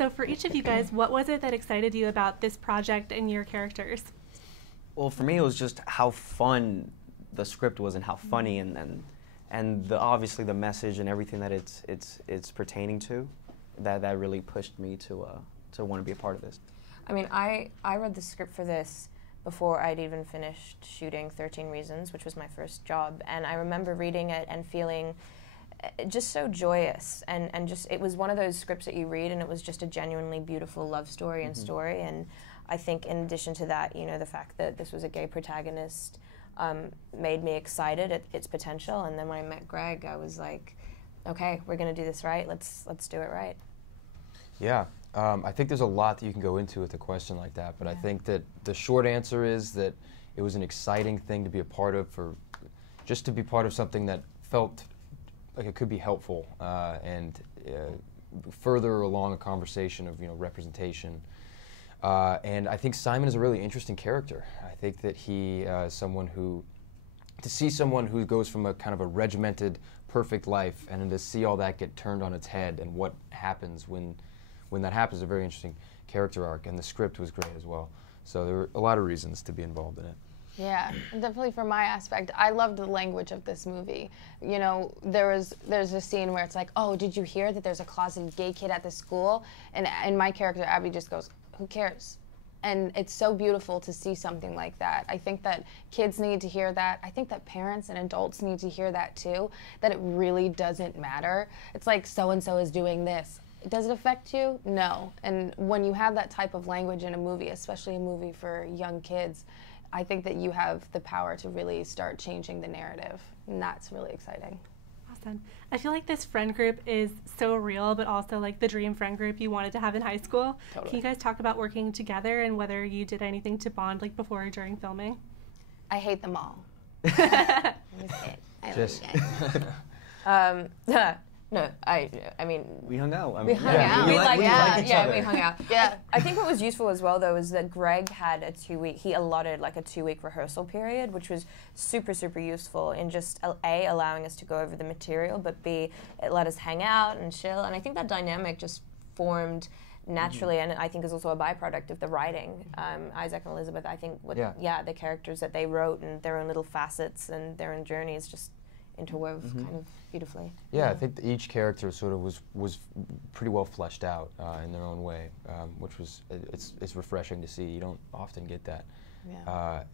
So for each of you guys, what was it that excited you about this project and your characters? Well, for me, it was just how fun the script was and how funny and obviously the message and everything that it's pertaining to. That really pushed me to want to be a part of this. I mean, I read the script for this before I'd even finished shooting 13 Reasons, which was my first job, and I remember reading it and feeling just so joyous, and just, it was one of those scripts that you read and it was just a genuinely beautiful love story and story. And I think in addition to that, you know, the fact that this was a gay protagonist made me excited at its potential. And then when I met Greg, I was like, okay, we're gonna do this right, let's do it right. Yeah, I think there's a lot that you can go into with a question like that, but I think that the short answer is that it was an exciting thing to be a part of, just to be part of something that felt like it could be helpful and further along a conversation of, you know, representation. And I think Simon is a really interesting character. I think that he is someone who, to see someone who goes from a kind of a regimented, perfect life, and then to see all that get turned on its head and what happens when that happens, is a very interesting character arc, and the script was great as well. So there were a lot of reasons to be involved in it. Yeah, definitely from my aspect, I loved the language of this movie. You know, there's a scene where it's like, oh, did you hear that there's a closeted gay kid at the school? And my character, Abby, just goes, who cares? And it's so beautiful to see something like that. I think that kids need to hear that. I think that parents and adults need to hear that too, that it really doesn't matter. It's like, so-and-so is doing this. Does it affect you? No. And when you have that type of language in a movie, especially a movie for young kids, I think that you have the power to really start changing the narrative, and that's really exciting. Awesome. I feel like this friend group is so real, but also like the dream friend group you wanted to have in high school. Totally. Can you guys talk about working together and whether you did anything to bond like before or during filming? I hate them all. I Just No, I mean, We hung out. we hung out. We We like each other. we hung out. Yeah. I think what was useful as well, though, is that Greg had he allotted like a 2-week rehearsal period, which was super, super useful in just A, allowing us to go over the material, but B, it let us hang out and chill. And I think that dynamic just formed naturally, and I think is also a byproduct of the writing. Isaac and Elizabeth, I think, the characters that they wrote and their own little facets and their own journeys just interwove kind of beautifully. Yeah, I think that each character sort of was pretty well fleshed out in their own way, which was it's refreshing to see. You don't often get that. Yeah.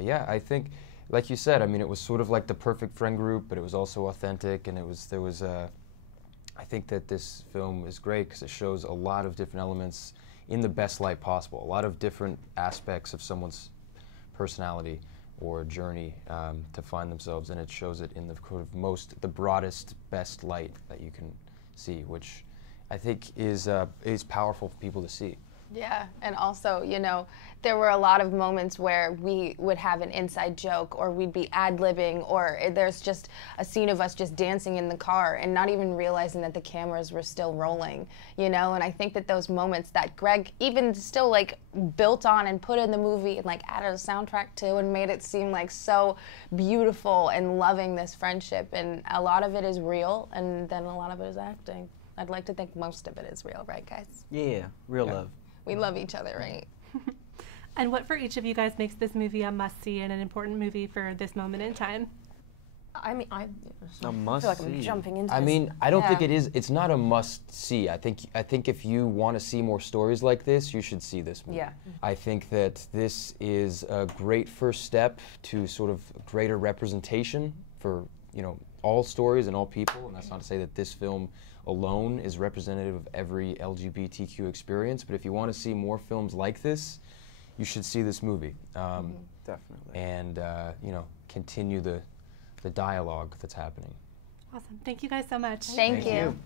Yeah, I think, like you said, I mean, it was sort of like the perfect friend group, but it was also authentic, and I think that this film is great because it shows a lot of different elements in the best light possible, a lot of different aspects of someone's personality or journey to find themselves, and it shows it in the broadest, best light that you can see, which I think is powerful for people to see. Yeah, and also, you know, there were a lot of moments where we would have an inside joke, or we'd be ad-libbing, or there's just a scene of us just dancing in the car and not even realizing that the cameras were still rolling, you know. And I think that those moments that Greg even still like built on and put in the movie and like added a soundtrack to and made it seem like so beautiful and loving this friendship. And a lot of it is real, and then a lot of it is acting. I'd like to think most of it is real, right, guys? Yeah, real love. We love each other, right? And what for each of you guys makes this movie a must-see and an important movie for this moment in time? I mean, I A feel must like I'm see. jumping into I this. mean, I don't think it is. It's not a must-see. I think if you want to see more stories like this, you should see this movie. Yeah. I think that this is a great first step to sort of greater representation for, you know, all stories and all people. And that's not to say that this film alone is representative of every LGBTQ experience, but if you want to see more films like this, you should see this movie. Definitely. And you know, continue the dialogue that's happening. Awesome. Thank you guys so much. Thank you.